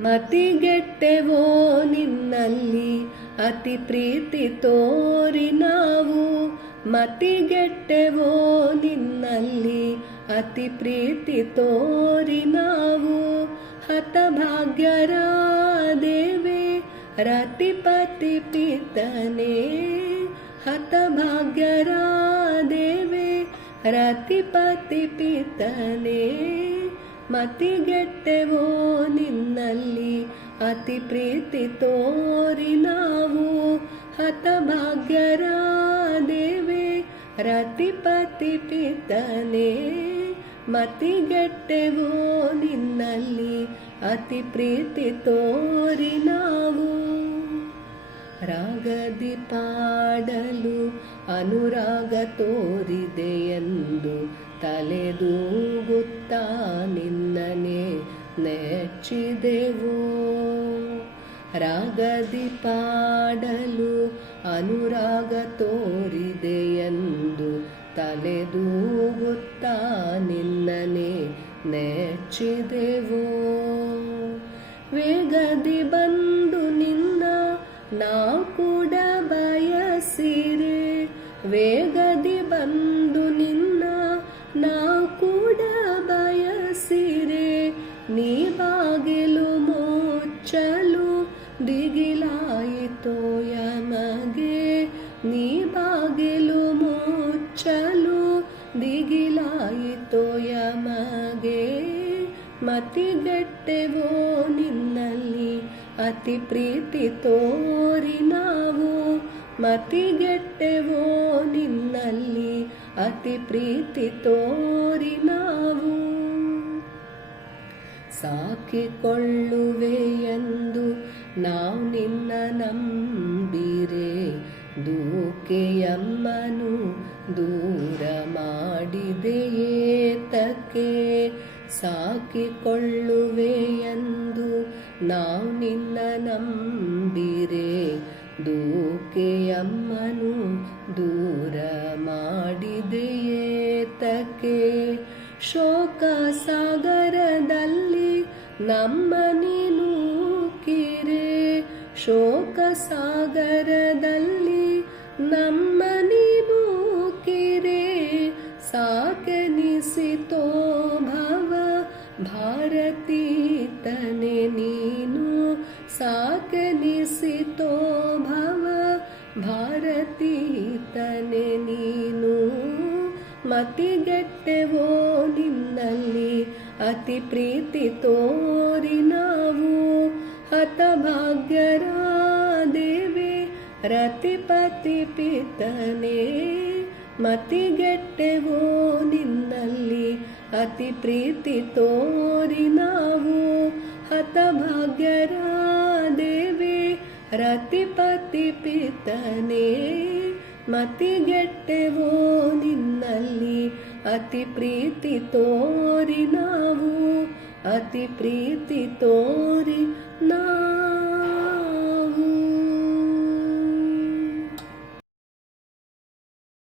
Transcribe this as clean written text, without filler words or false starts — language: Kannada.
ಮತಿಗೆಟ್ಟೆವೋ ನಿನ್ನಲ್ಲಿ ಅತಿ ಪ್ರೀತಿ ತೋರಿ ನಾವು. ಮತಿಗೆಟ್ಟೆವೋ ನಿನ್ನಲ್ಲಿ ಅತಿ ಪ್ರೀತಿ ತೋರಿ ನಾವು. ಹತಭಾಗ್ಯರಾದೇವೆ ರತಿಪತಿ ಪಿತನೇ. ಹತಭಾಗ್ಯರಾದೇವೆ ರತಿಪತಿ ಪಿತನೇ. ಮತಿಗೆಟ್ಟೆವೋ ನಿನ್ನಲ್ಲಿ ಅತಿ ಪ್ರೀತಿ ತೋರಿ ನಾವು. ಹತಭಾಗ್ಯರಾದೇವೆ ರತಿಪತಿ ಪಿತನೇ. ಮತಿಗೆಟ್ಟೆವೋ ನಿನ್ನಲ್ಲಿ ಅತಿ ಪ್ರೀತಿ ತೋರಿ ನಾವು. ರಾಗದಿ ಪಾಡಲು ಅನುರಾಗ ತೋರಿದೆಯೆಂದು ತಲೆದೂಗುತ್ತಾ ನಿನ್ನನೆ ನೆಚ್ಚಿದೆವೋ. ರಾಗದಿ ಪಾಡಲು ಅನುರಾಗ ತೋರಿದೆಯೆಂದು ತಲೆದೂಗುತ್ತಾ ನಿನ್ನನೆ ನೆಚ್ಚಿದೆವೋ. ವೇಗದಿ ಬಂದು ನಿನ್ನ ನಾವು ಕೂಡ ಬಯಸಿರೆ. ವೇಗದಿ ಬಂದು ನಿನ್ನ ನಾವು ಕೂಡ ಬಯಸಿರೆ. ನೀ ಬಾಗಿಲು ಮುಚ್ಚಲು ದಿಗಿಲಾಯಿತೋ ಯಮಗೆ. ನೀ ಬಾಗಿಲು ಮುಚ್ಚಲು ದಿಗಿಲಾಯಿತೋ ಯಮಗೆ. ಮತಿಗೆಟ್ಟೆವೋ ನಿನ್ನಲ್ಲಿ ಅತಿ ಪ್ರೀತಿ ತೋರಿ ನಾವು. ಮತಿಗೆಟ್ಟೆವೋ ನಿನ್ನಲ್ಲಿ ಅತಿ ಪ್ರೀತಿ ತೋರಿ ನಾವು. ಸಾಕಿಕೊಳ್ಳುವೆಯೆಂದು ನಾವು ನಿನ್ನ ನಂಬಿರೆ. ದೂಕೆಯಮ್ಮನು ದೂರ ಮಾಡಿದೆಯೇತಕ್ಕೆ. ಸಾಕಿಕೊಳ್ಳುವೆಯೆಂದು ನಾವು ನಿನ್ನ ನಂಬಿರೆ. ದೂಕೆಯಮ್ಮನು ದೂರ ಮಾಡಿದೆಯೇತಕ್ಕೆ. ಶೋಕ ಸಾಗರದಲ್ಲಿ ನಮ್ಮ ನೂಕಿರೆ. ಶೋಕ ಸಾಗರದಲ್ಲಿ ನಮ್ಮ ನೂಕಿರೆ. ಸಾಕೆನಿಸಿತೋ ಭವ ಭಾರತೀ ತನೆ ನೀನು. ಸಾಕೆನಿಸಿತೋ ಭವ ಭಾರತೀ ತನೆ ನೀನು. ಮತಿಗೆಟ್ಟೆವೋ ನಿನ್ನಲ್ಲಿ ಅತಿ ಪ್ರೀತಿ ತೋರಿ ನಾವು. ಹತಭಾಗ್ಯರಾದೇವೆ ರತಿಪತಿ ಪಿತನೇ. ಮತಿಗೆಟ್ಟೆವೋ ನಿನ್ನಲ್ಲಿ ಅತಿ ಪ್ರೀತಿ ತೋರಿ ನಾವು. ಹತಭಾಗ್ಯರಾದೇವೆ ರತಿಪತಿ ಪಿತನೇ. ಮತಿಗೆಟ್ಟೆವೋ ನಿನ್ನಲ್ಲಿ ಅತಿ ಪ್ರೀತಿ ತೋರಿ ನಾವು. ಅತಿ ಪ್ರೀತಿ ತೋರಿ ನಾವು.